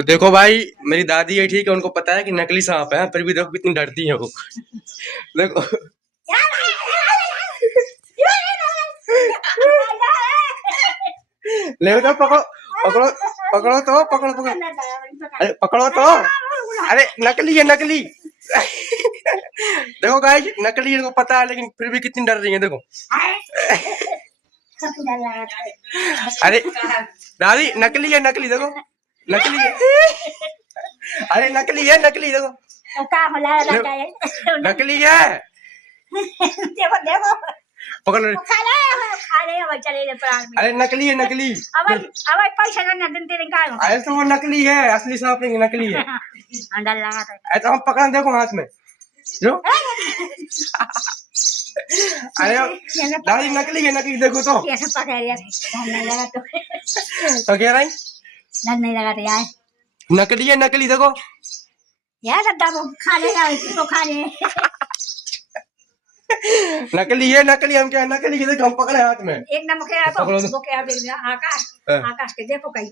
तो देखो भाई मेरी दादी है ठीक है, उनको पता है कि नकली सांप है, फिर भी देखो कितनी डरती है वो। देखो ले जाओ, पकड़ो पकड़ो पकड़ो तो, पकड़ो पकड़ो, अरे पकड़ो तो, अरे नकली है नकली। देखो गाइस नकली इनको पता है लेकिन फिर भी कितनी डर रही है देखो। अरे दादी नकली है नकली, देखो नकली है। अरे नकली है नकली, देखो नकली है। पकड़ लो। अरे नकली है नकली। अरे तो वो नकली है, असली सांप नहीं नकली है। अरे तो हम पकड़ देखो हाथ में जो। अरे दादी नकली है नकली, देखो तो क्या रही नहीं लगा तो यार नकली है नकली, देखो यार वो खाने तो खाने नकली है नकली, हम क्या नकली के देखो हम पकड़े हाथ में एक नमक है तो वो क्या आकाश आकाश के देखो कहीं